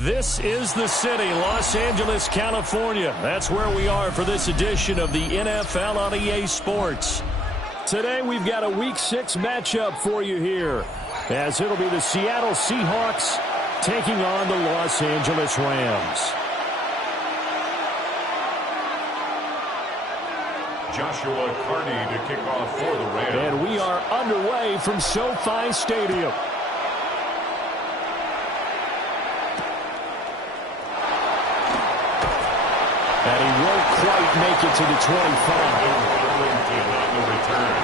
This is the city, Los Angeles, California. That's where we are for this edition of the NFL on EA Sports. Today we've got a Week 6 matchup for you here, as it'll be the Seattle Seahawks taking on the Los Angeles Rams. Joshua Carney to kick off for the Rams. And we are underway from SoFi Stadium. And he won't quite make it to the 25. On the return.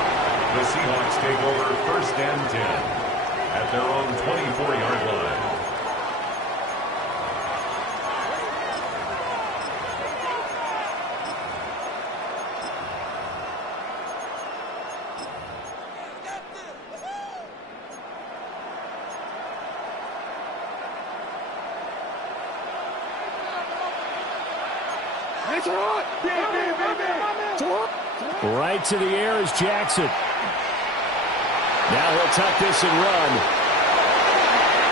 The Seahawks take over first and 10 at their own 24-yard line. Right to the air is Jackson. Now he'll tuck this and run.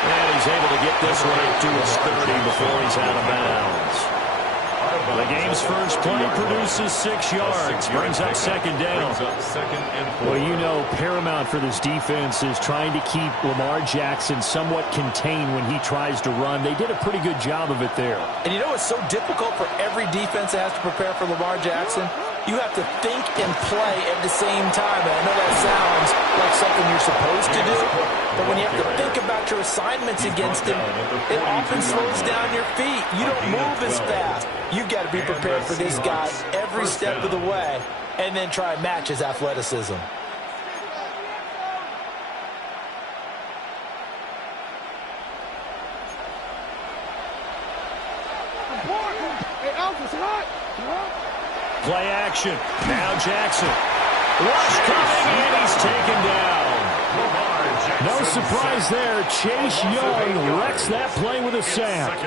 And he's able to get this one up to his 30 before he's out of bounds. The game's first play produces 6 yards. Brings up second down. Well, you know, paramount for this defense is trying to keep Lamar Jackson somewhat contained when he tries to run. They did a pretty good job of it there. And you know it's so difficult for every defense that has to prepare for Lamar Jackson? You have to think and play at the same time. And I know that sounds like something you're supposed to do, but when you have to think about your assignments against him, it often slows down your feet. You don't move as fast. You've got to be prepared for this guy every step of the way and then try and match his athleticism. Play action. Now Jackson. Rush coming, and he's taken down. No surprise there. Chase Young wrecks that play with a sack.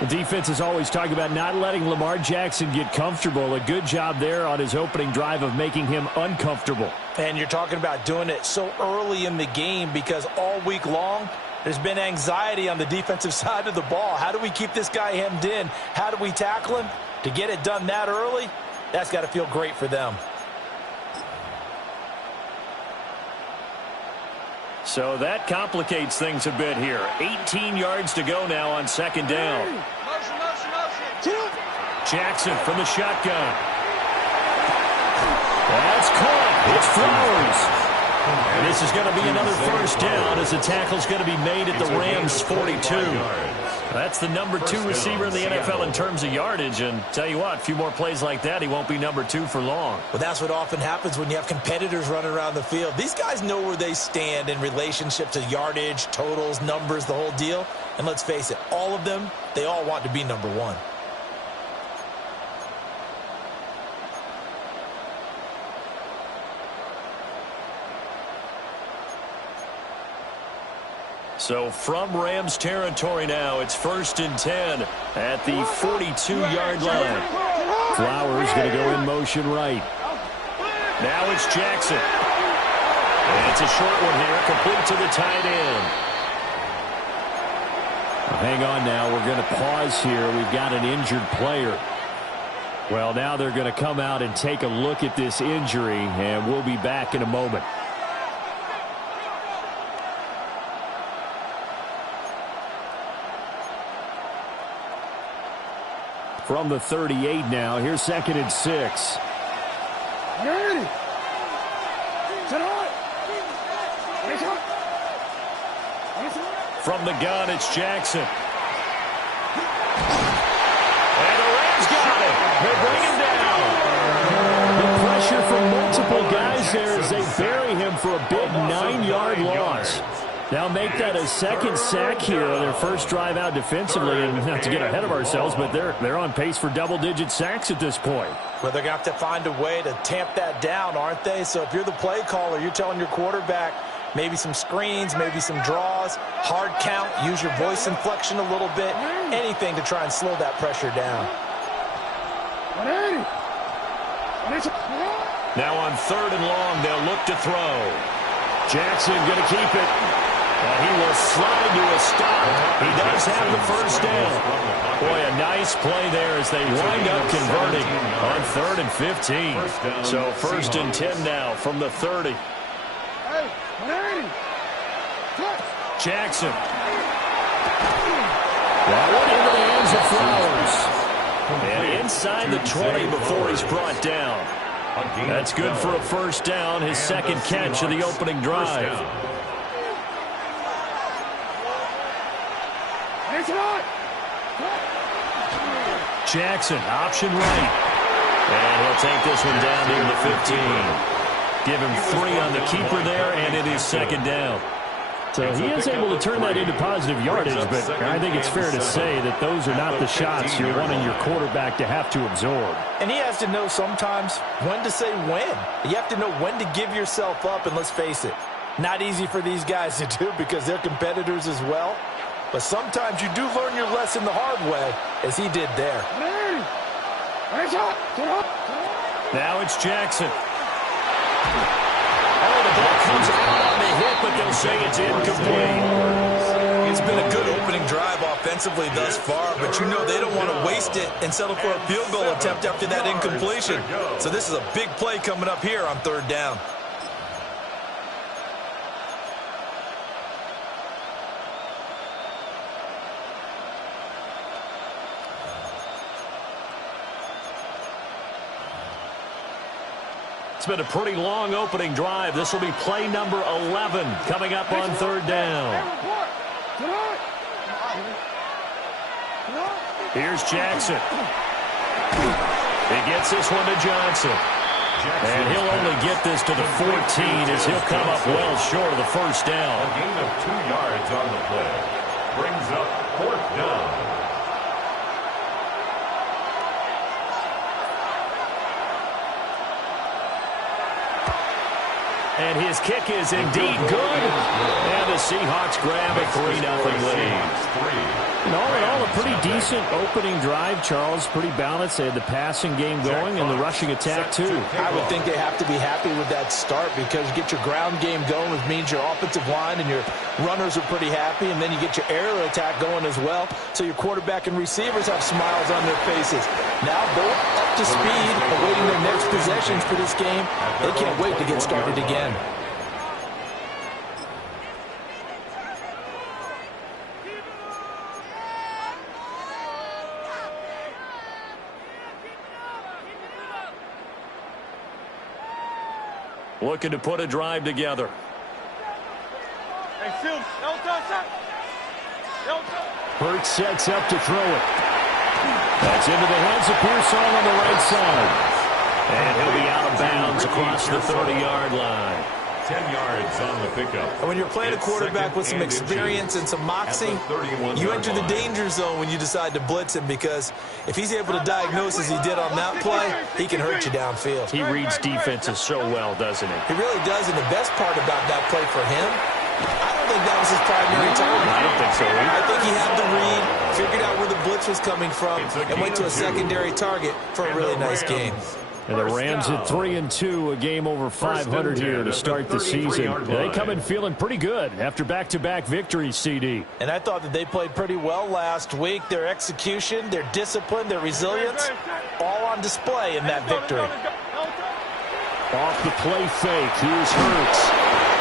The defense is always talking about not letting Lamar Jackson get comfortable. A good job there on his opening drive of making him uncomfortable. And you're talking about doing it so early in the game because all week long, there's been anxiety on the defensive side of the ball. How do we keep this guy hemmed in? How do we tackle him? To get it done that early, that's got to feel great for them. So that complicates things a bit here. 18 yards to go now on second down. Jackson from the shotgun. That's caught. It's Flowers. And this is going to be another first down as the tackle's going to be made at the Rams' 42. That's the number 2 receiver in the NFL in terms of yardage. And tell you what, a few more plays like that, he won't be number 2 for long. Well, that's what often happens when you have competitors running around the field. These guys know where they stand in relationship to yardage, totals, numbers, the whole deal. And let's face it, all of them, they all want to be number 1. So from Rams territory now, it's first and 10 at the 42-yard line. Flowers going to go in motion right. Now it's Jackson. And it's a short one here, complete to the tight end. Hang on now, we're going to pause here. We've got an injured player. Well, now they're going to come out and take a look at this injury, and we'll be back in a moment. From the 38 now, here's second and 6. From the gun, it's Jackson. And the Rams got it. They bring him down. The pressure from multiple guys there as they bury him for a big 9-yard loss. Now make that a second sack here on their first drive out defensively. And not to get ahead of ourselves, but they're on pace for double-digit sacks at this point. Well, they're going to have to find a way to tamp that down, aren't they? So if you're the play caller, you're telling your quarterback maybe some screens, maybe some draws, hard count, use your voice inflection a little bit, anything to try and slow that pressure down. Now on third and long, they'll look to throw. Jackson going to keep it. He will slide to a stop. He does have the first down. Boy, a nice play there as they wind up converting on 3rd and 15. So 1st and 10 now from the 30. Jackson. That one into the hands of Flowers. And inside the 20 before he's brought down. That's good for a first down, his second catch of the opening drive. Jackson, option right. And he'll take this one down near the 15. Give him 3 on the keeper there, and it is second down. So he is able to turn that into positive yardage, but I think it's fair to say that those are not the shots you're wanting your quarterback to have to absorb. And he has to know sometimes when to say when. You have to know when to give yourself up, and let's face it, not easy for these guys to do because they're competitors as well. But sometimes you do learn your lesson the hard way, as he did there. Now it's Jackson. Oh, the ball comes out on the hit, but they'll say it's incomplete. It's been a good opening drive offensively thus far, but you know they don't want to waste it and settle for a field goal attempt after that incompletion. So this is a big play coming up here on 3rd down. It's been a pretty long opening drive. This will be play number 11 coming up on 3rd down. Here's Jackson. He gets this one to Johnson. And he'll only get this to the 14 as he'll come up well short of the first down. A gain of 2 yards on the play. Brings up 4th down. And his kick is indeed good. And the Seahawks grab a 3-0 lead. And all in all, a pretty decent opening drive, Charles. Pretty balanced. They had the passing game going and the rushing attack, too. I would think they have to be happy with that start because you get your ground game going, which means your offensive line and your runners are pretty happy, and then you get your aerial attack going as well. So your quarterback and receivers have smiles on their faces. Now both up to speed, awaiting their next possessions for this game. They can't wait to get started again. Looking to put a drive together. Hurts sets up to throw it. That's into the hands of Pearsall on the right side. And he'll be out of bounds across the 30-yard line. 10 yards on the pickup. And when you're playing a quarterback with some experience and some moxie, you enter the danger zone when you decide to blitz him, because if he's able to diagnose as he did on that play, he can hurt you downfield. He reads defenses so well, doesn't he? He really does, and the best part about that play for him, I don't think that was his primary target. I don't think so either. I think he had the read, figured out where the blitz was coming from, and went to a secondary target for a really nice game. And the Rams at 3-2, a game over 500 here to start the season. They come in feeling pretty good after back-to-back victories, CD. And I thought that they played pretty well last week. Their execution, their discipline, their resilience, all on display in that victory. Off the play fake, here's Hurts.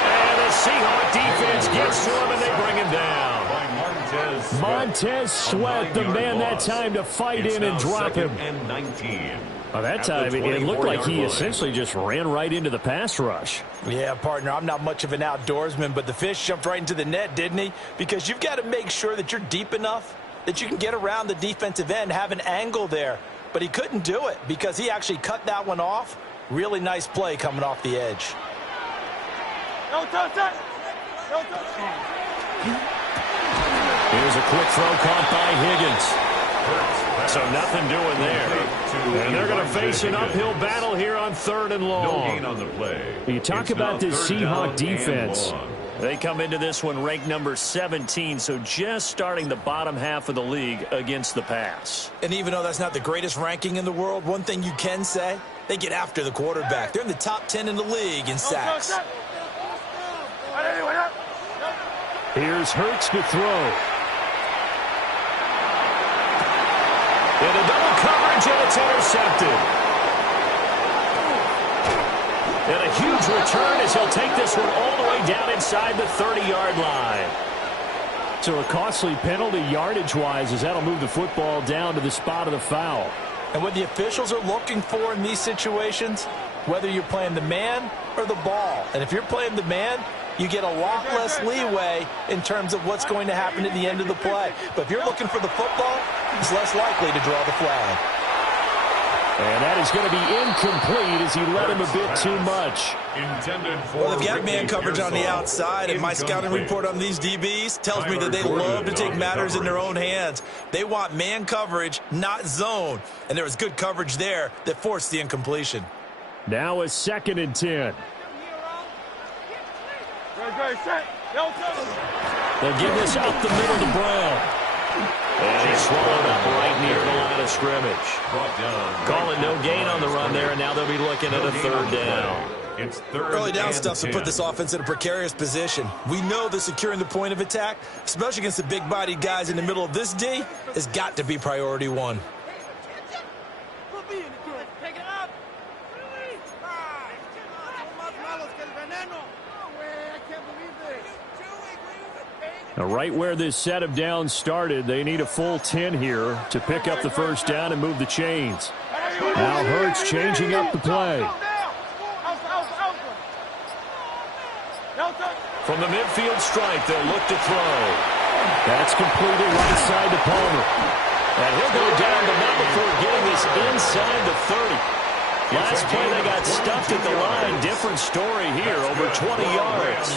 And the Seahawks defense gets to him, and they bring him down. Montez Sweat, the man that time to fight in and drop him. And 19. Well, that time, it looked like he essentially just ran right into the pass rush. Yeah, partner, I'm not much of an outdoorsman, but the fish jumped right into the net, didn't he? Because you've got to make sure that you're deep enough that you can get around the defensive end, have an angle there. But he couldn't do it because he actually cut that one off. Really nice play coming off the edge. Here's a quick throw caught by Higgins. So nothing doing there. And they're going to face an uphill battle here on 3rd and long. No gain on the play. You talk about this Seahawk defense. They come into this one ranked number 17, so just starting the bottom half of the league against the pass. And even though that's not the greatest ranking in the world, one thing you can say, they get after the quarterback. They're in the top 10 in the league in sacks. Here's Hurts to throw. And a double coverage, and it's intercepted. And a huge return as he'll take this one all the way down inside the 30-yard line. So a costly penalty yardage-wise as that'll move the football down to the spot of the foul. And what the officials are looking for in these situations, whether you're playing the man or the ball. And if you're playing the man, you get a lot less leeway in terms of what's going to happen at the end of the play. But if you're looking for the football, it's less likely to draw the flag. And that is going to be incomplete as he led him a bit too much. Well, they've got man coverage on the outside, and my scouting report on these DBs tells me that they love to take matters in their own hands. They want man coverage, not zone. And there was good coverage there that forced the incompletion. Now a 2nd and 10. They'll give this up the middle to Brown. And he's swallowed up right near the line of scrimmage. Calling no gain on the run there, and now they'll be looking at a 3rd down. It's Early down stuff to put this offense in a precarious position. We know that securing the point of attack, especially against the big-bodied guys in the middle of this D, has got to be priority one. Now, right where this set of downs started, they need a full 10 here to pick up the 1st down and move the chains. Now Hurts changing up the play. From the midfield stripe, they'll look to throw. That's completed right side to Palmer. And he'll go down, but not before getting this inside the 30. Last play, they got stuffed at the line. Different story here, over 20 yards.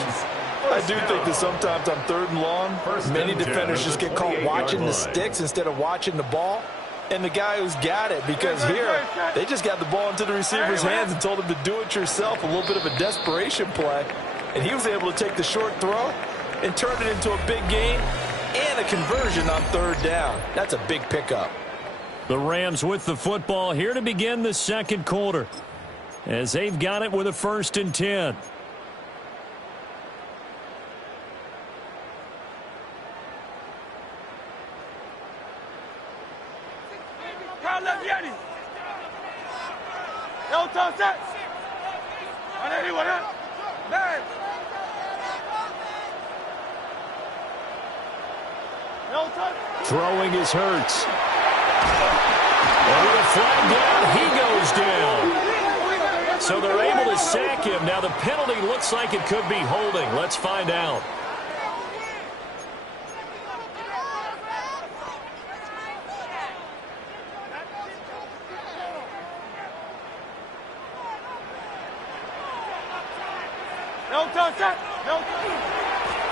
I do think that sometimes on 3rd and long, many defenders just get caught watching the sticks instead of watching the ball. And the guy who's got it, because here, they just got the ball into the receiver's hands and told him to do it yourself, a little bit of a desperation play. And he was able to take the short throw and turn it into a big gain and a conversion on 3rd down. That's a big pickup. The Rams with the football here to begin the 2nd quarter, as they've got it with a 1st and 10. Throwing is Hurts. And with a flag down, he goes down. So they're able to sack him. Now the penalty looks like it could be holding. Let's find out.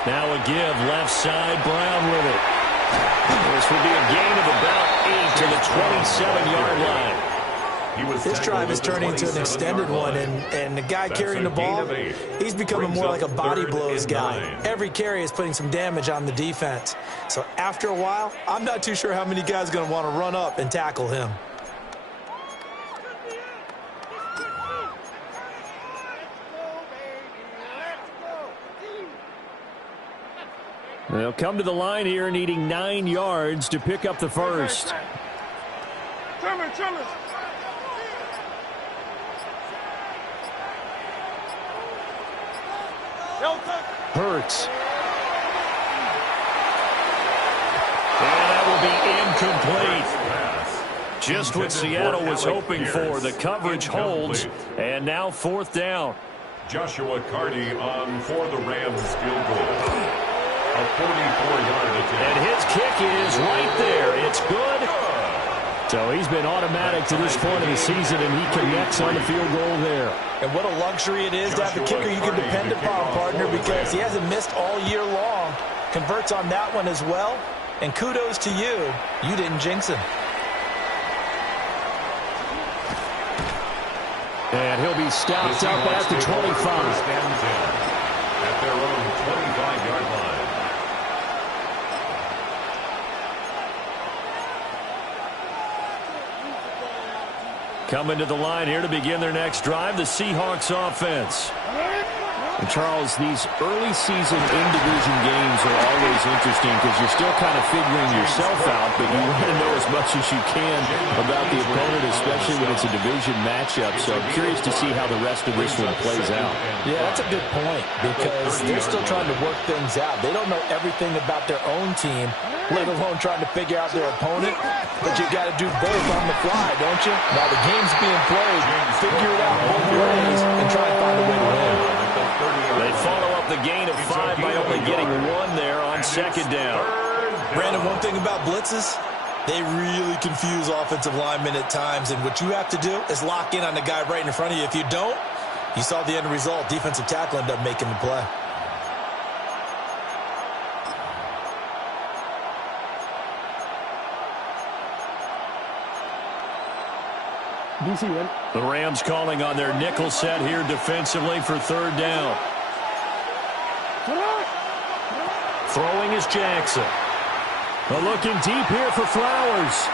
Now a give, left side, Brown with it. This will be a gain of about 8 to the 27-yard line. This drive is turning into an extended one, and the guy carrying the ball, he's becoming more like a body blows guy. Every carry is putting some damage on the defense. So after a while, I'm not too sure how many guys are going to want to run up and tackle him. They'll come to the line here needing 9 yards to pick up the 1st. Hurts. And that will be incomplete. Just what Seattle was hoping for. The coverage holds, and now 4th down. Joshua Carty on for the Rams field goal. A 44-yard attempt. And his kick is right there. It's good. So he's been automatic to this point of the season, and he connects on the field goal there. And what a luxury it is to have a kicker you can depend upon, partner, because he hasn't missed all year long. Converts on that one as well. And kudos to you. You didn't jinx him. And he'll be stopped up at the 25. At their own 25-yard line. Coming to the line here to begin their next drive, the Seahawks offense. And Charles, these early season in-division games are always interesting because you're still kind of figuring yourself out, but you want to know as much as you can about the opponent, especially when it's a division matchup. So I'm curious to see how the rest of this one plays out. Yeah, that's a good point because they're still trying to work things out. They don't know everything about their own team, let alone trying to figure out their opponent. But you got to do both on the fly, don't you? Now the game's being played, figure it out both ways and try to find a way to win. They follow up the gain of 5 by only getting 1 there on second down. Brandon, one thing about blitzes, they really confuse offensive linemen at times, and what you have to do is lock in on the guy right in front of you. If you don't, you saw the end result. Defensive tackle ended up making the play. The Rams calling on their nickel set here defensively for 3rd down. Throwing is Jackson. But looking deep here for Flowers.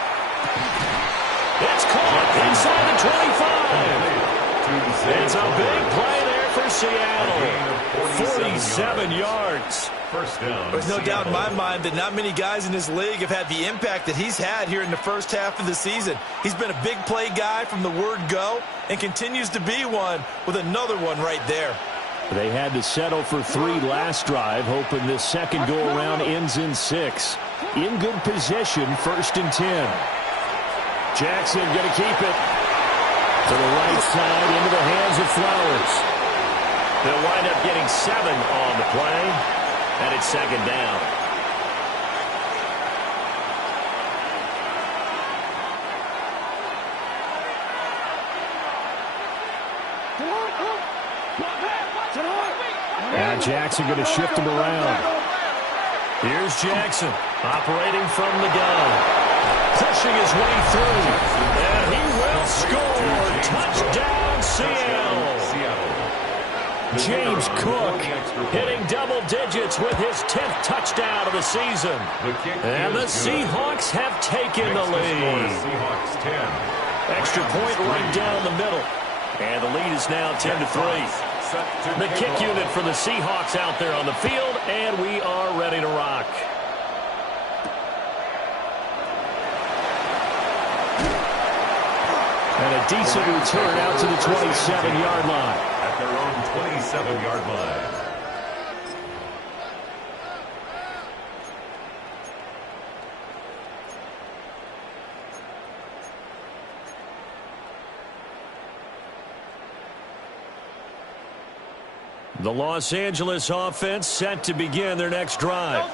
It's caught inside the 25. It's a big play there for Seattle. 47 yards. First down. There's no doubt in my mind that not many guys in this league have had the impact that he's had here in the first half of the season. He's been a big play guy from the word go and continues to be one with another one right there. They had to settle for 3 last drive, hoping this second go-around ends in 6. In good position, 1st and 10. Jackson going to keep it to the right side into the hands of Flowers. They'll wind up getting 7 on the play, and it's 2nd down. Now Jackson going to shift him around. Here's Jackson operating from the gun. Pushing his way through. And he will score. Touchdown, Seattle. James Cook hitting double digits with his 10th touchdown of the season. And the Seahawks have taken the lead. Extra point right down the middle. And the lead is now 10-3. The kick unit for the Seahawks out there on the field, and we are ready to rock. And a decent return out to the 27-yard line. At their own 27-yard line. The Los Angeles offense set to begin their next drive.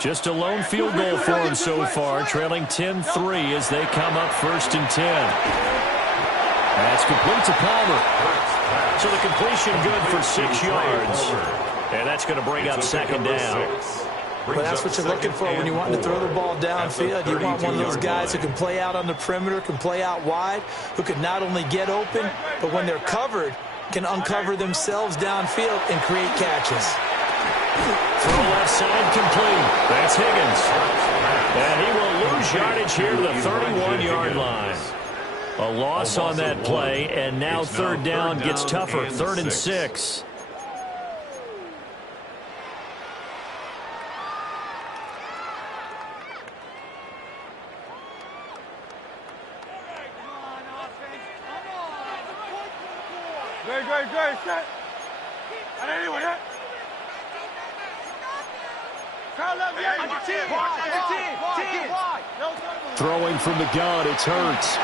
Just a lone field goal for them so far, trailing 10-3 as they come up 1st and 10. That's complete to Palmer. So the completion good for 6 yards. And that's going to bring up 2nd down. Well, that's what you're looking for when you want to throw the ball downfield. You want one of those guys who can play out on the perimeter, can play out wide, who can not only get open, but when they're covered, can uncover themselves downfield and create catches. Throw left side complete. That's Higgins. And he will lose yardage here to the 31-yard line. A loss on that play, and now 3rd down gets tougher. 3rd and 6. Throwing from the gun, it's Hurts.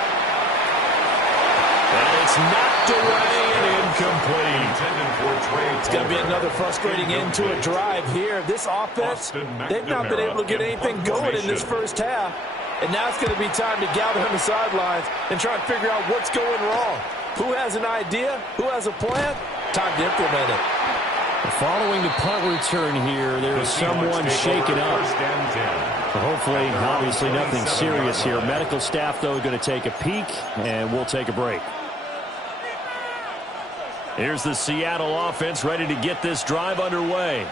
And it's knocked away and incomplete. It's going to be another frustrating end to a drive here. This offense, they've not been able to get anything going in this first half. And now it's going to be time to gather on the sidelines and try and figure out what's going wrong. Who has an idea? Who has a plan? Time to implement it. Following the punt return here, there is someone shaken up. Hopefully, obviously nothing serious here. Medical staff, though, going to take a peek, and we'll take a break. Here's the Seattle offense ready to get this drive underway.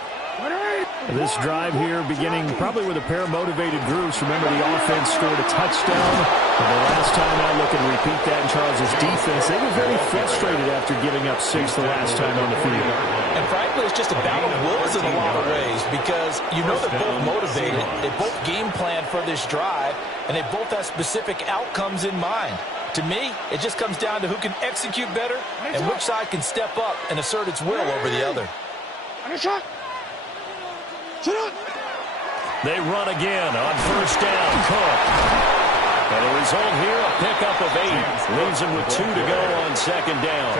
This drive here beginning probably with a pair of motivated groups. Remember, the offense scored a touchdown. And the last time I look and repeat that in Charles' defense, they were very frustrated after giving up 6 the last time on the field. And frankly, it's just a battle of wills in a lot of ways because you know they're both motivated. They both game plan for this drive, and they both have specific outcomes in mind. To me, it just comes down to who can execute better and which side can step up and assert its will over the other. They run again on first down. Cook. And the result here, a pickup of 8. Leaves him with 2 to go on second down.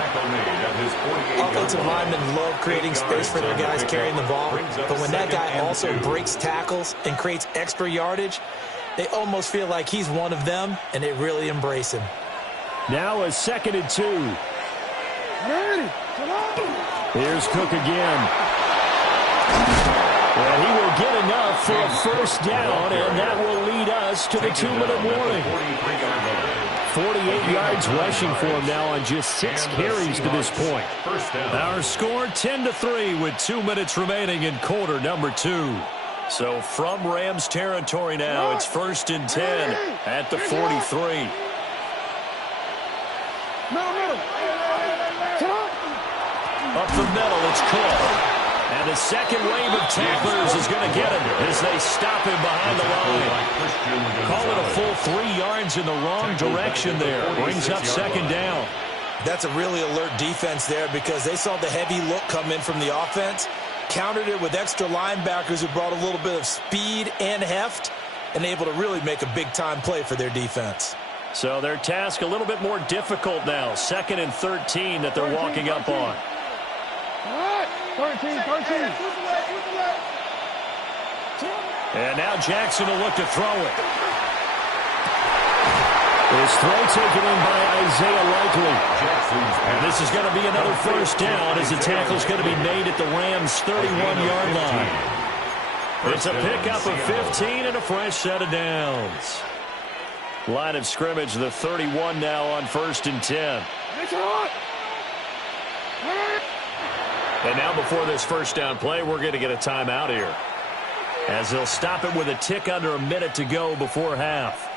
Offensive linemen love creating space for their guys carrying the ball. But when that guy also breaks tackles and creates extra yardage, they almost feel like he's one of them, and they really embrace him. Now a 2nd and 2. Here's Cook again. And he will get enough for a first down, and that will lead us to the 2-minute warning. 48 yards rushing for him now on just 6 carries to this point. Our score 10-3 with 2 minutes remaining in quarter number 2. So from Rams territory now, it's 1st and 10 at the 43. Up the middle, it's Cook. And the second wave of tacklers is going to get him as they stop him behind the line. Call it a full 3 yards in the wrong direction there. Brings up second down. That's a really alert defense there because they saw the heavy look come in from the offense, countered it with extra linebackers who brought a little bit of speed and heft, and able to really make a big-time play for their defense. So their task a little bit more difficult now. 2nd and 13 that they're walking up on. 13. And now Jackson will look to throw it. His throw taken in by Isaiah Likely. And this is going to be another first down as the tackle's going to be made at the Rams' 31-yard line. It's a pickup of 15 and a fresh set of downs. Line of scrimmage, the 31 now on 1st and 10. And now before this first down play, we're going to get a timeout here, as they'll stop it with a tick under a minute to go before half.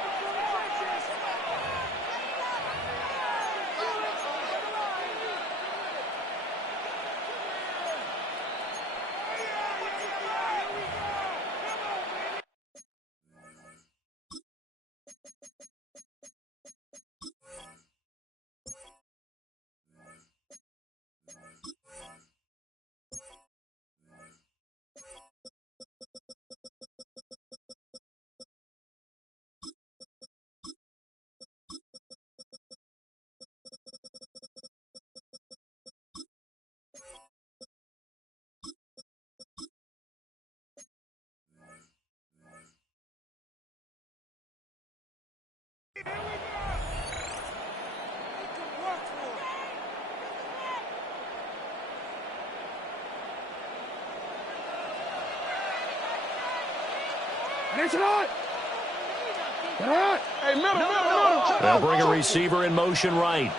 They'll bring a receiver in motion right.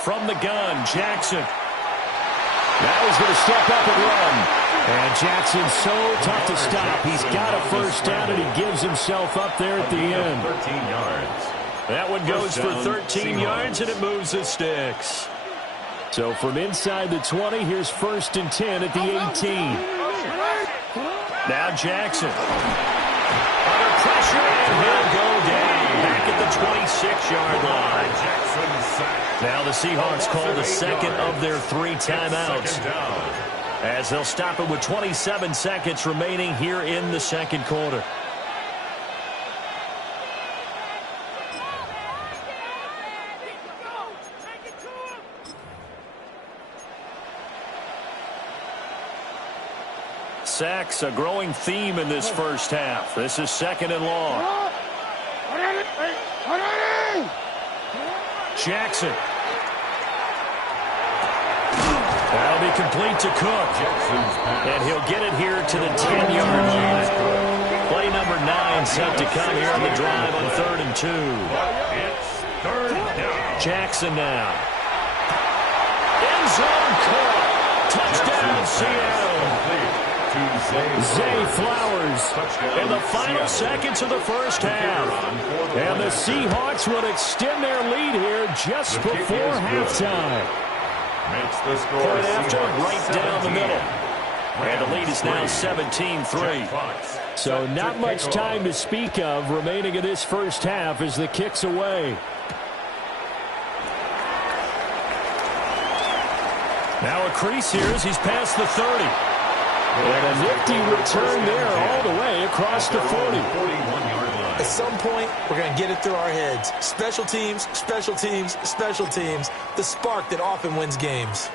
From the gun, Jackson. Now he's going to step up and run. And Jackson's so tough to stop. He's got a first down, and he gives himself up there at the end. 13 yards. That one goes for 13 yards, and it moves the sticks. So from inside the 20, here's 1st and 10 at the 18. Now Jackson. Under pressure, and he'll go down back at the 26-yard line. Now the Seahawks call the second of their 3 timeouts, as they'll stop it with 27 seconds remaining here in the second quarter. Sacks, a growing theme in this first half. This is 2nd and long. Jackson. That'll be complete to Cook. And he'll get it here to the 10-yard line. Play number 9 set to come here on the drive on 3rd and 2. Jackson now. End zone Cook. Touchdown, Seattle. Zay Flowers in the final seconds of the first half. And the Seahawks would extend their lead here just before halftime. Point after, right down the middle. And the lead is now 17-3. So not much time to speak of remaining in this first half as the kick's away. Now a crease here as he's past the 30. And a nifty return there all the way across the 40. At some point, we're going to get it through our heads. Special teams, special teams, special teams. The spark that often wins games.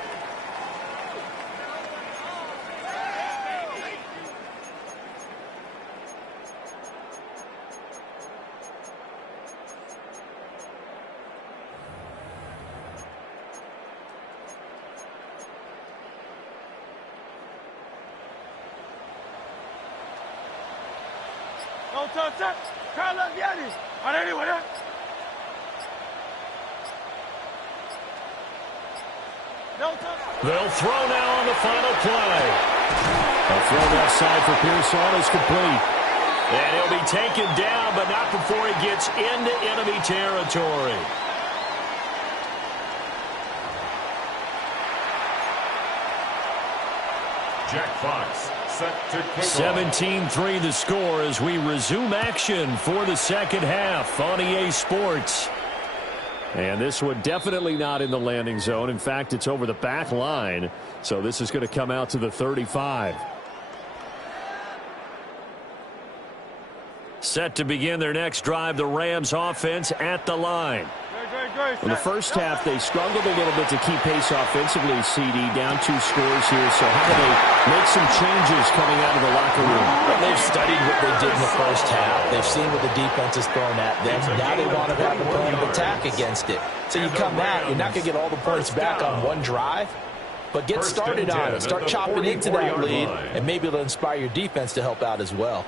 They'll throw now on the final play. A throw outside for Pearson is complete. And he'll be taken down, but not before he gets into enemy territory. Jack Fox set to kick 17-3 the score as we resume action for the second half on EA Sports. And this one definitely not in the landing zone. In fact, it's over the back line. So this is going to come out to the 35. Set to begin their next drive, the Rams offense at the line. In the first half, they struggled a little bit to keep pace offensively, CD, down 2 scores here. So how do they make some changes coming out of the locker room? Well, they've studied what they did in the first half. They've seen what the defense has thrown at them. Now they want to have a plan of attack against it. So you come out, you're not going to get all the points back on one drive, but get started on it. Start chopping into that lead, and maybe it'll inspire your defense to help out as well.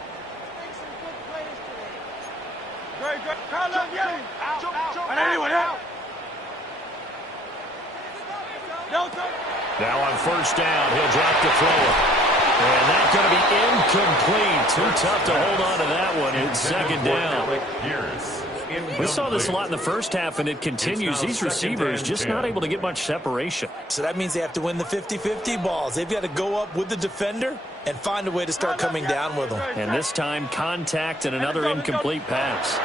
Now on first down, he'll drop the throw. And that's going to be incomplete. Too tough to hold on to that one. It's second down. We saw this a lot in the first half, and it continues. These receivers just not able to get much separation. So that means they have to win the 50-50 balls. They've got to go up with the defender and find a way to start coming down with them. And this time, contact and another incomplete pass.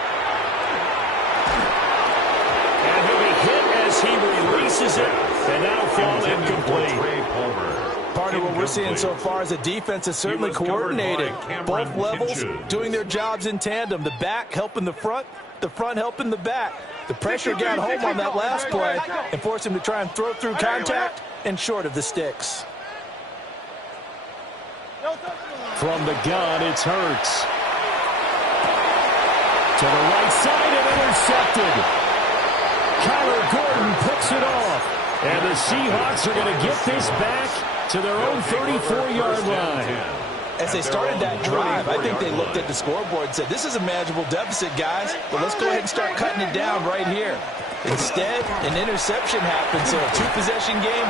And he'll be hit as he releases it, and that'll fall incomplete. Part of what we're seeing so far is the defense is certainly coordinated. Both levels doing their jobs in tandem. The back helping the front helping the back. The pressure got home on that last play and forced him to try and throw through contact and short of the sticks. From the gun, it's Hurts. To the right side and intercepted. Kyler Gordon picks it off. And the Seahawks are going to get this back to their own 34-yard line. As they started that drive, I think they looked at the scoreboard and said, this is a manageable deficit, guys, but let's go ahead and start cutting it down right here. Instead, an interception happened, so a 2-possession game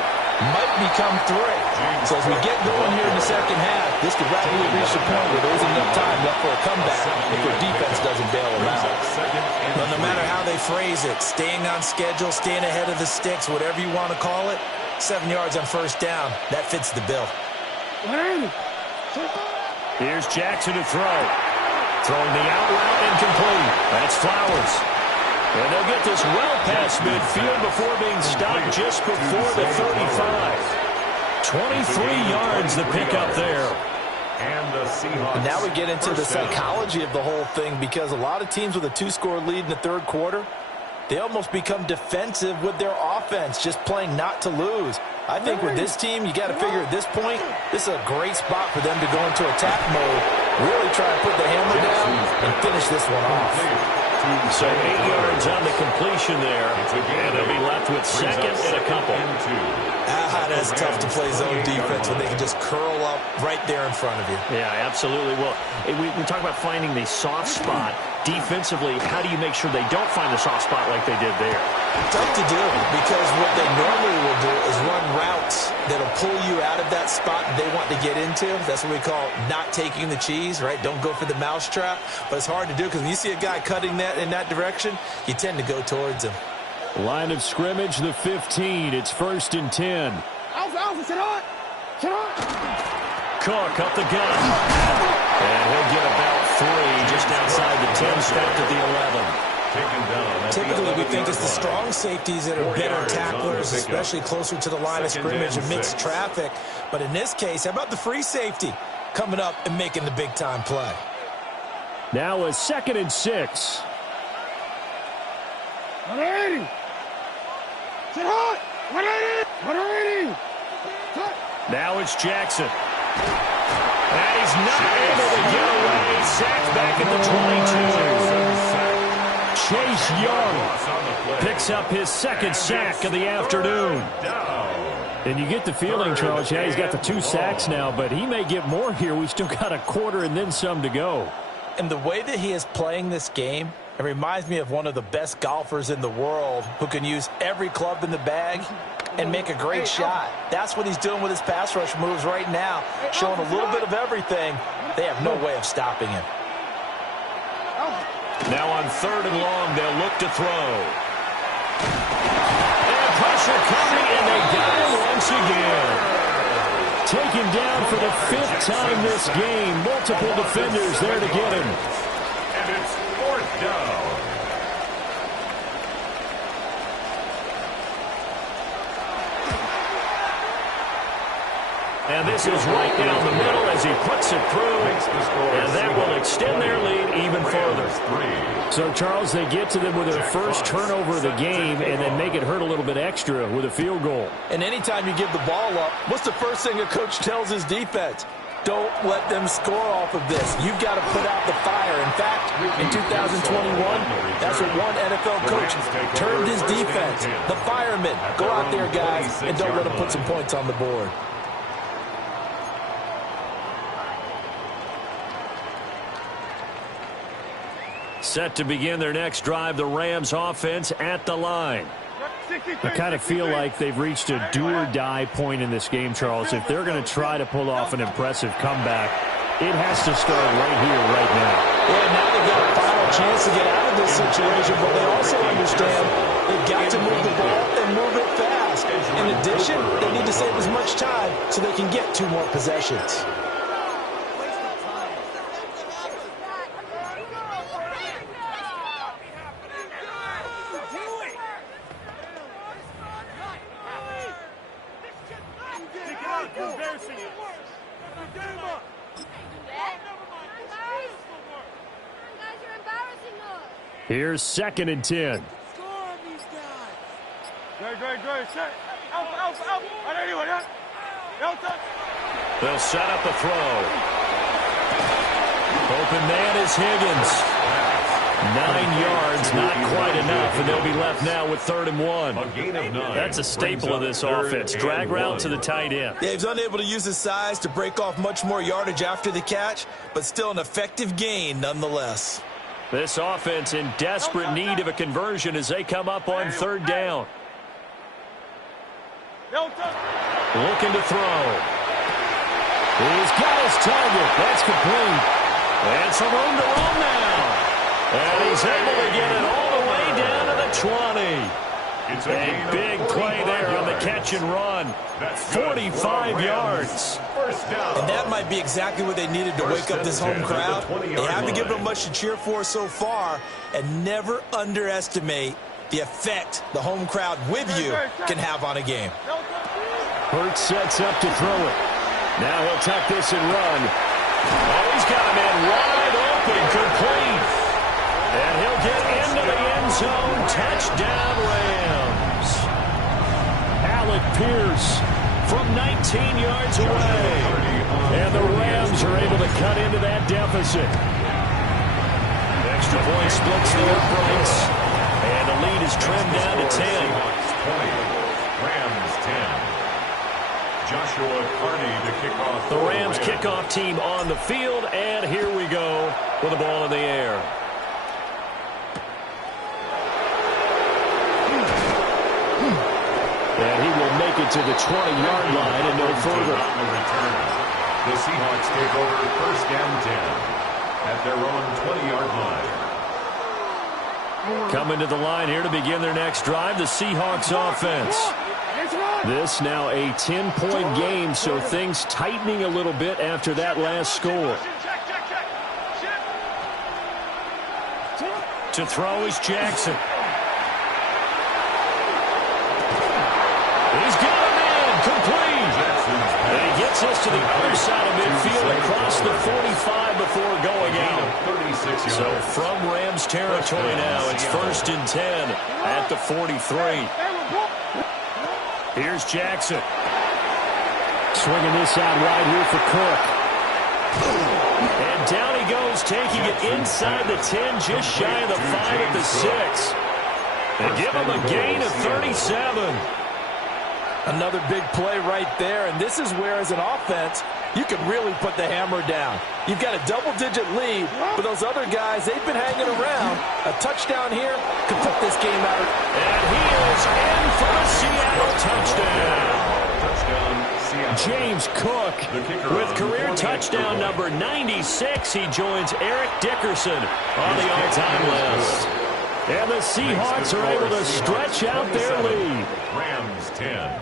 might become 3. So as we get going here in the second half, this could rapidly reach the point where there isn't enough time left for a comeback if their defense doesn't bail them out. But no matter how they phrase it, staying on schedule, staying ahead of the sticks, whatever you want to call it, 7 yards on first down, that fits the bill. Here's Jackson to throw. Throwing the out route incomplete. That's Flowers. And they'll get this well past midfield before being stopped just before the 35. 23 yards the pickup there. And the Seahawks. Now we get into the psychology of the whole thing, because a lot of teams with a 2-score lead in the third quarter, they almost become defensive with their offense, just playing not to lose. I think with this team, you got to figure at this point, this is a great spot for them to go into attack mode, really try to put the hammer down and finish this one off. So 8 yards on the completion there, and they'll be left with second and a couple. That's tough to play zone defense when they can just curl up right there in front of you. Yeah, absolutely. Well, we talk about finding the soft spot. Defensively, how do you make sure they don't find the soft spot like they did there? Tough to do because what they normally will do is run routes that'll pull you out of that spot they want to get into. That's what we call not taking the cheese, right? Don't go for the mousetrap. But it's hard to do because when you see a guy cutting that in that direction, you tend to go towards him. Line of scrimmage, the 15. It's 1st and 10. Cook up the gut. And he'll get about 3 just outside the 10, stopped at the 11. Typically, we think it's the strong safeties that are better tacklers, especially closer to the line of scrimmage and mixed traffic. But in this case, how about the free safety coming up and making the big-time play? Now a 2nd and 6. 180. Sit hot. 180. 180. Now it's Jackson. And he's not able to get away. Sacked back at the 22. Chase Young picks up his 2nd sack of the afternoon. And you get the feeling, Charles, yeah, he's got the 2 sacks now, but he may get more here. We still got a quarter and then some to go. And the way that he is playing this game, it reminds me of one of the best golfers in the world who can use every club in the bag and make a great shot. That's what he's doing with his pass rush moves right now, showing a little bit of everything. They have no way of stopping him. Now on 3rd and long, they'll look to throw. And pressure coming, and they got him once again. Taken down for the 5th time this game. Multiple defenders there to get him. And it's 4th down. And this is right down the middle as he puts it through. And that will extend their lead even further. So, Charles, they get to them with their first turnover of the game and then make it hurt a little bit extra with a field goal. And anytime you give the ball up, what's the first thing a coach tells his defense? Don't let them score off of this. You've got to put out the fire. In fact, in 2021, that's what one NFL coach turned his defense. The firemen. Go out there, guys, and don't let them put some points on the board. Set to begin their next drive, the Rams offense at the line. I kind of feel like they've reached a do-or-die point in this game, Charles. If they're going to try to pull off an impressive comeback, it has to start right here, right now. Yeah, now they've got a final chance to get out of this situation, but they also understand they've got to move the ball and move it fast. In addition, they need to save as much time so they can get 2 more possessions. Here's 2nd and 10. They'll set up the throw. Open man is Higgins. 9 yards, not quite enough, and they'll be left now with 3rd and 1. A gain of 9. That's a staple of this offense. Drag route to the tight end. Yeah, he's unable to use his size to break off much more yardage after the catch, but still an effective gain nonetheless. This offense in desperate need of a conversion as they come up on 3rd down. Looking to throw. He's got his target. That's complete. And some room to run now. And he's able to get it all the way down to the 20. It's a big play there on the catch and run. 45 yards. And that might be exactly what they needed to wake up this home crowd. They haven't given them much to cheer for so far, and never underestimate the effect the home crowd with you can have on a game. Hurts sets up to throw it. Now he'll tuck this and run. Oh, he's got a man wide open, complete. And he'll get into the end zone. Touchdown, Rams. Alec Pierce from 19 yards away. And the Rams are able to cut into that deficit. Extra point splits the uprights. And the lead is trimmed down to 10. Rams 10. Joshua Carney to kick off. The Rams kickoff team on the field. And here we go with the ball in the air. to the 20-yard line and no further. The Seahawks take over first and 10 at their own 20-yard line. Coming to the line here to begin their next drive, the Seahawks offense. This now a 10-point game, so things tightening a little bit after that last score. To throw is Jackson. He's got him in, complete. And he gets us to the other side of midfield across the 45 before going out. So from Rams territory now, it's first and 10 at the 43. Here's Jackson. Swinging this out wide here for Cook. And down he goes, taking it inside the 10, just shy of the 5 at the 6. They give him a gain of 37. Another big play right there, and this is where, as an offense, you can really put the hammer down. You've got a double-digit lead, but those other guys, they've been hanging around. A touchdown here could put this game out. And he is in for a Seattle touchdown. James Cook with career touchdown number 96. He joins Eric Dickerson on the all-time list. And the Seahawks are able to stretch out their lead. Rams 10.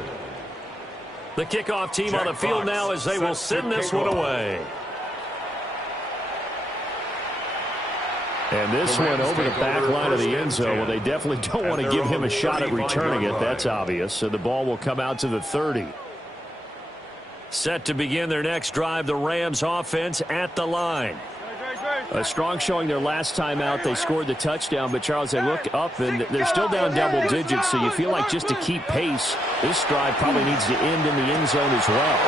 The kickoff team on the field now as they will send this one away. And this one over the back line of the end zone. Well, they definitely don't want to give him a shot at returning it. That's obvious. So the ball will come out to the 30. Set to begin their next drive, the Rams offense at the line. A strong showing their last time out. They scored the touchdown, but Charles, they look up and they're still down double digits, so you feel like just to keep pace, this drive probably needs to end in the end zone as well.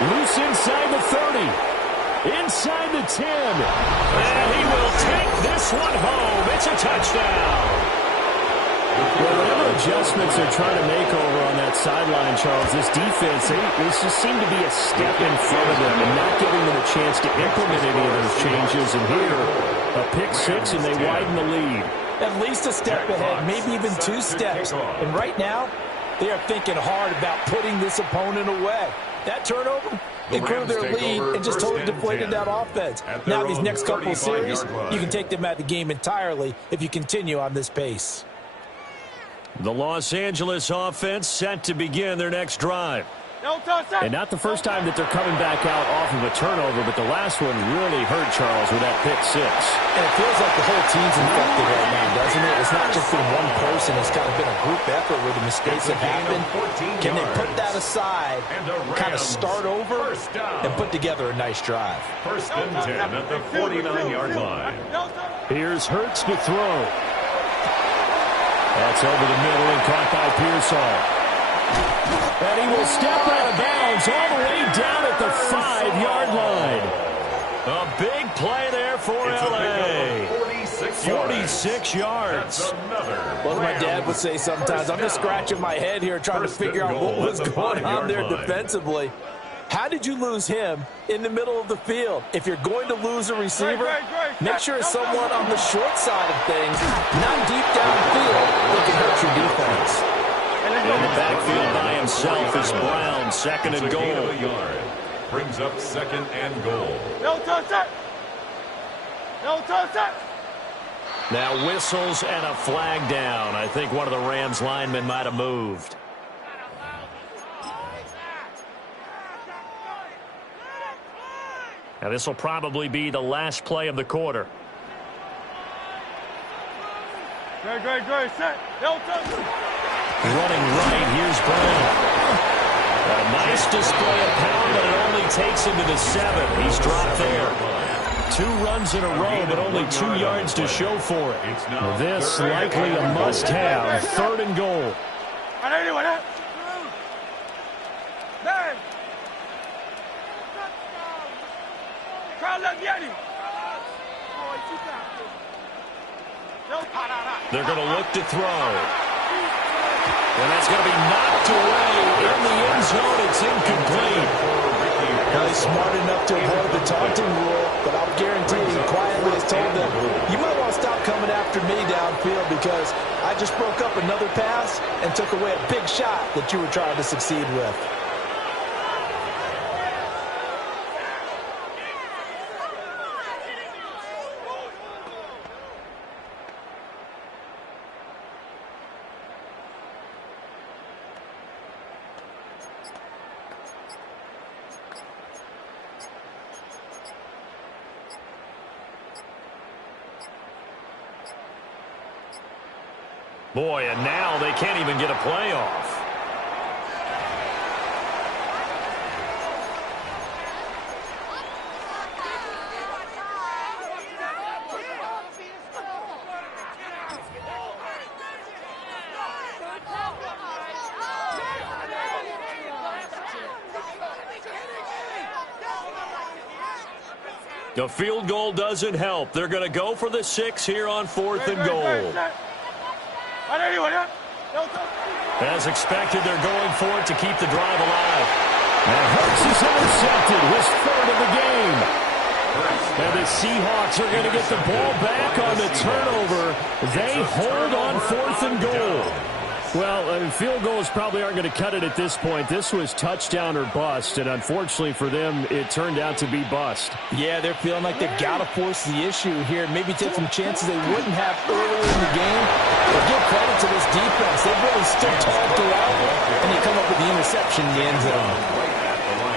Loose inside the 30. Inside the 10. And he will take this one home. It's a touchdown. Well, whatever adjustments they're trying to make over on that sideline, Charles, this defense, they just seem to be a step in front of them and not giving them a chance to implement any of those changes. And here, a pick six, and they widen the lead. At least a step ahead, maybe even 2 steps. And right now, they are thinking hard about putting this opponent away. That turnover improved their lead and just totally deflated that offense. Now these next couple of series, you can take them out of the game entirely if you continue on this pace. The Los Angeles offense set to begin their next drive. And not the first time that they're coming back out off of a turnover, but the last one really hurt Charles with that pick six. And it feels like the whole team's infected right now, doesn't it? It's not just been one person. It's kind of been a group effort where the mistakes have happened. Can they put that aside, kind of start over, and put together a nice drive? First and 10 at the 49-yard line. Here's Hurts to throw. That's over the middle and caught by Pearsall. And he will step out of bounds all the way down at the 5-yard line. A big play there for L.A. 46 yards. Well, my dad would say sometimes, I'm just scratching my head here trying to figure out what was going on there defensively. How did you lose him in the middle of the field? If you're going to lose a receiver, make sure it's someone on the short side of things, not deep downfield, that can hurt your defense. In the backfield by himself is Brown, second and goal. Brings up second and goal. Now whistles and a flag down. I think one of the Rams linemen might have moved. Now this will probably be the last play of the quarter. Running right, here's Brown. A nice display of power, but it only takes him to the 7. He's dropped there. 2 runs in a row, but only 2 yards to show for it. This likely a must-have. 3rd and goal. They're going to look to throw. And that's going to be knocked away in the end zone. It's incomplete. Well, he's smart enough to avoid the taunting rule, but I'll guarantee you quietly has told them, you might want to stop coming after me downfield because I just broke up another pass and took away a big shot that you were trying to succeed with. Boy, and now they can't even get a playoff. The field goal doesn't help. They're going to go for the 6 here on 4th and goal. As expected, they're going for it to keep the drive alive. And Hurts is intercepted, his 3rd of the game. And the Seahawks are going to get the ball back on the turnover. They hold on 4th and goal. Well, field goals probably aren't going to cut it at this point. This was touchdown or bust, and unfortunately for them, it turned out to be bust. Yeah, they're feeling like they've got to force the issue here. Maybe take some chances they wouldn't have earlier in the game. But give credit to this defense. They've really stood tall throughout, and they come up with the interception in the end zone.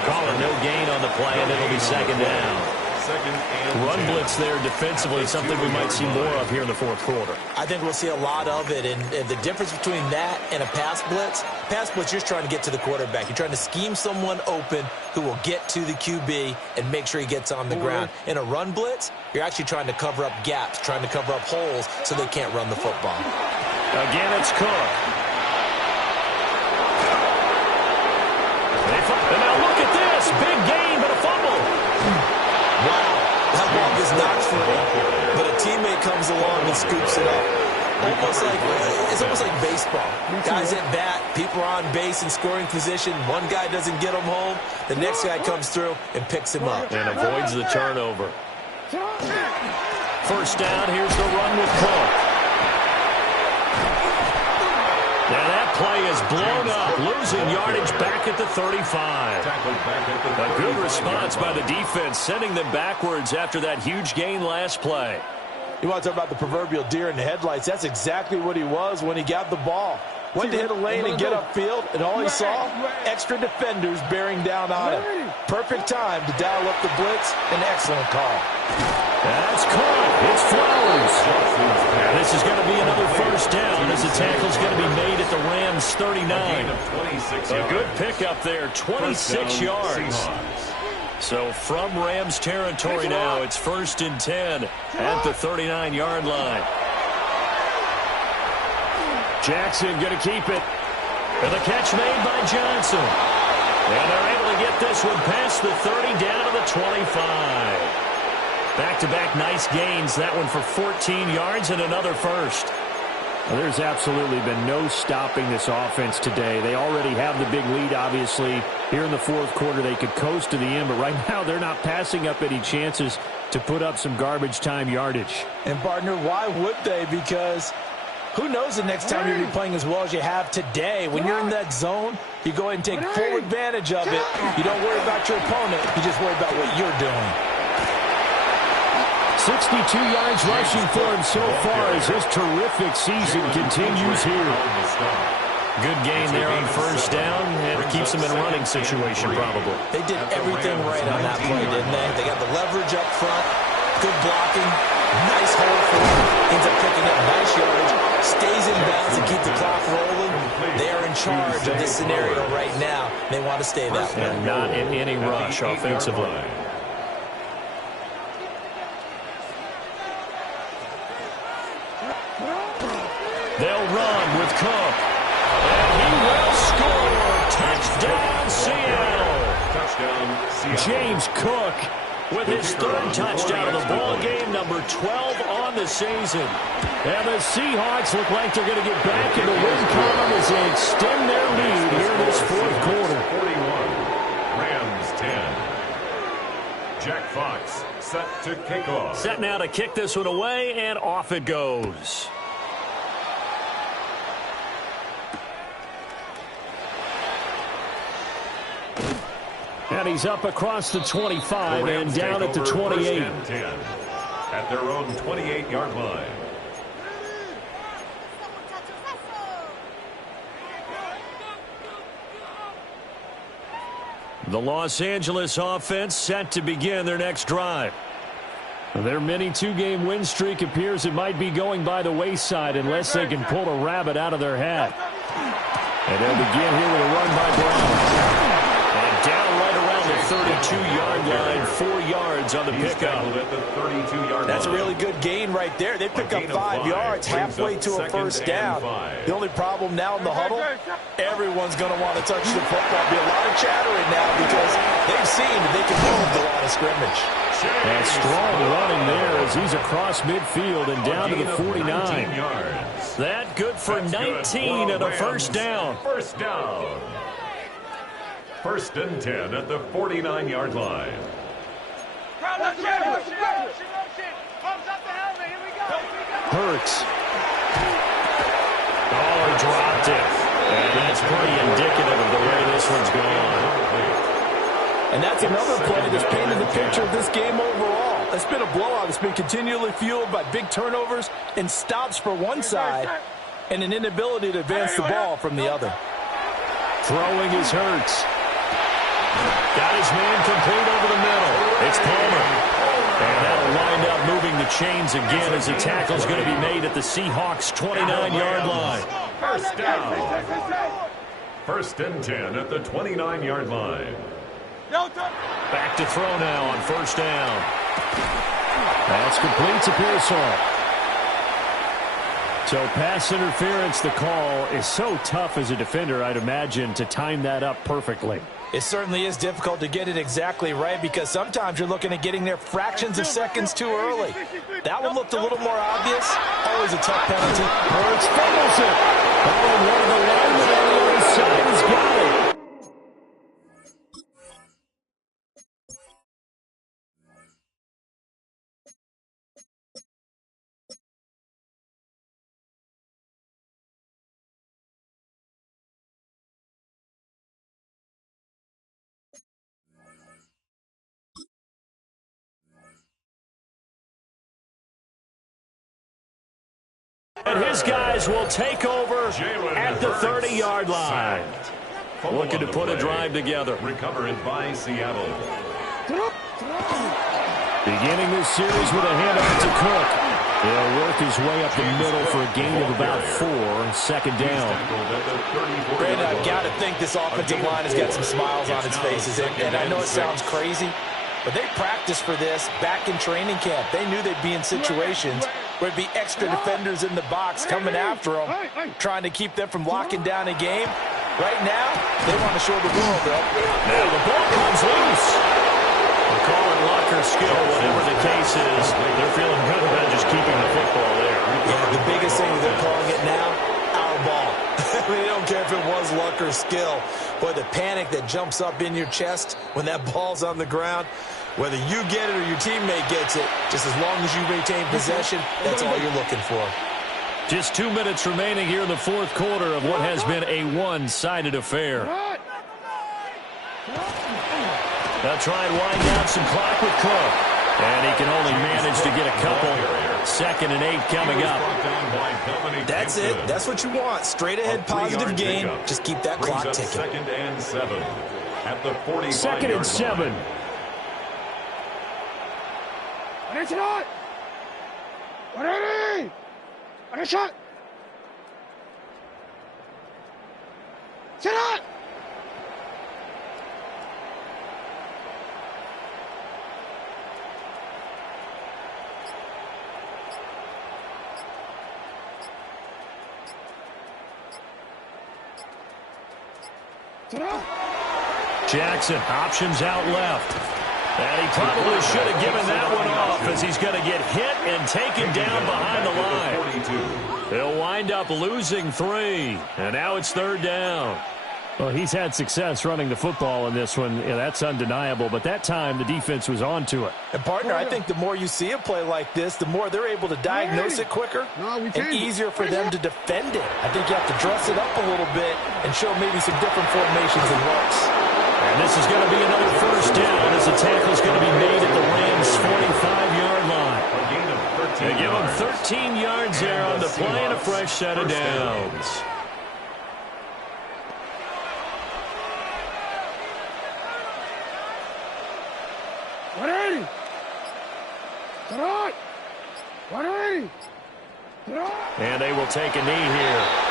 Call it no gain on the play, and it'll be 2nd down. Run blitz there defensively, something we might see more of here in the 4th quarter. I think we'll see a lot of it, and the difference between that and a pass blitz, you're trying to get to the quarterback. You're trying to scheme someone open who will get to the QB and make sure he gets on the ground. In a run blitz, you're actually trying to cover up gaps, trying to cover up holes so they can't run the football. Again, it's Cook. And now look at this. Big gain, but a fumble. Wow, that ball is knocked free, but a teammate comes along and scoops it up. It's almost like baseball. Guys at bat, people are on base in scoring position. One guy doesn't get him home. The next guy comes through and picks him up. And avoids the turnover. 1st down, here's the run with Cook. Now that play is blown up, losing yardage back at the 35. A good response by the defense, sending them backwards after that huge gain last play. You want to talk about the proverbial deer in the headlights. That's exactly what he was when he got the ball. Went to hit a lane and get upfield, and all he saw, extra defenders bearing down on him. Perfect time to dial up the blitz. An excellent call. That's caught. It's Flowers. This is going to be another 1st down as the tackle's going to be made at the Rams' 39. A good pickup there, 26 yards. So from Rams territory now, it's 1st and 10 at the 39-yard line. Jackson going to keep it. And the catch made by Johnson. And they're able to get this one past the 30 down to the 25. Back-to-back nice gains. That one for 14 yards and another 1st. Well, there's absolutely been no stopping this offense today. They already have the big lead, obviously. Here in the 4th quarter, they could coast to the end, but right now they're not passing up any chances to put up some garbage time yardage. And, partner, why would they? Because who knows the next time you're going to be playing as well as you have today. When you're in that zone, you go ahead and take full advantage of it. You don't worry about your opponent. You just worry about what you're doing. 62 yards rushing for him so far as his terrific season continues here. Good gain there on 1st down, and it keeps him in a running situation probably. They did everything right on that play, didn't they? They got the leverage up front, good blocking, nice hole for him, ends up picking up nice yardage, stays in bounds and keep the clock rolling. They are in charge of this scenario right now. They want to stay that way. And not in any rush offensively. They'll run with Cook. And he will score. Touchdown, Seattle. James Cook with his 3rd touchdown of the ball game, number 12 on the season. And the Seahawks look like they're going to get back in the win column as they extend their lead here in this 4th quarter. 41, Rams 10. Jack Fox set to kick off. Set now to kick this one away, and off it goes. And he's up across the 25 and down at the 28. At their own 28-yard line. The Los Angeles offense set to begin their next drive. Their mini two-game win streak appears it might be going by the wayside unless they can pull a rabbit out of their hat. And they'll begin here with a run by Brown. And down right around the 32-yard line, 4 yards on the pickup. That's a really good gain right there. They pick up 5 yards halfway to a first down. The only problem now in the huddle, everyone's going to want to touch the football. There'll be a lot of chattering now because they've seen that they can move the line of scrimmage. And strong running there as he's across midfield and down to the 49. That good for 19 and a first down. First down. First and 10 at the 49-yard line. Hurts. Oh, he dropped it. And that's pretty indicative of the way this one's gone. And that's another play that's painted the picture of this game overall. It's been a blowout. It's been continually fueled by big turnovers and stops for one side and an inability to advance the ball from the other. Throwing is Hurts. Got his man complete over the middle. It's Palmer. And that'll wind up moving the chains again as the tackle's going to be made at the Seahawks' 29-yard line. First down. First and 10 at the 29-yard line. Back to throw now on first down. That's complete to Pearsall. So pass interference, the call is so tough as a defender, I'd imagine, to time that up perfectly. It certainly is difficult to get it exactly right because sometimes you're looking at getting there fractions of seconds too early. That one looked a little more obvious. Always a tough penalty. Hurts fumbles it. Oh, and one of the linemen on the other side has got it. And his guys will take over at the 30-yard line. Looking to put a drive together. Recovered by Seattle. Beginning this series with a handoff to Cook. He'll work his way up the middle for a gain of about 4. Second down. Brandon, I've got to think this offensive line has got some smiles on its faces. And I know it sounds crazy, but they practiced for this back in training camp. They knew they'd be in situations where it'd be extra defenders in the box coming after them, trying to keep them from locking down a game. Right now, they want to show the world, though. Now the ball comes loose. We'll call it luck or skill, whatever the case is. They're feeling good about just keeping the football there. Yeah, the biggest thing they're calling it now, our ball. They don't care if it was luck or skill. Boy, the panic that jumps up in your chest when that ball's on the ground, whether you get it or your teammate gets it, just as long as you retain possession, that's all you're looking for. Just 2 minutes remaining here in the fourth quarter of what has been a one-sided affair. They'll try and wind down some clock with Cook. And he can only manage to get a couple. 2nd and 8 coming up. That's it. That's what you want. Straight ahead positive gain. Just keep that clock ticking. 2nd and 7 at the 45-yard 2nd and 7. Shot! Ready! Shot! Shot! Jackson, options out left. And he probably should have given that one off as he's going to get hit and taken down behind the line. He'll wind up losing 3. And now it's 3rd down. Well, he's had success running the football in this one. Yeah, that's undeniable. But that time, the defense was on to it. And, partner, I think the more you see a play like this, the more they're able to diagnose it quicker and easier for them to defend it. I think you have to dress it up a little bit and show maybe some different formations and looks. And this is going to be another first down as the tackle is going to be made at the Rams' 45-yard line. They give them 13 yards there on the play and a fresh set of downs. And they will take a knee here.